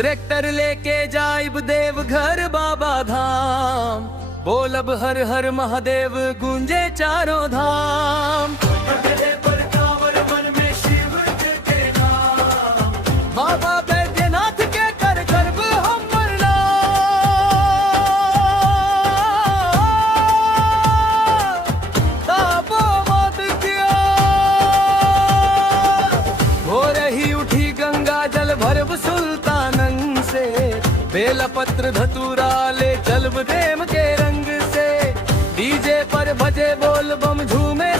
Tractor लेके जाइब देव घर बाबा धाम, बोलब हर हर महादेव गूंजे चारों धाम। बाबा बैद्यनाथ के कर करब हम प्रणाम, ताबो मत किया। हो रही उठी गंगा जल भरब सुल्तानन से, बेलपत्र धतूरा ले चलब प्रेम के रंग से। डीजे पर बजे बोल बम झूमे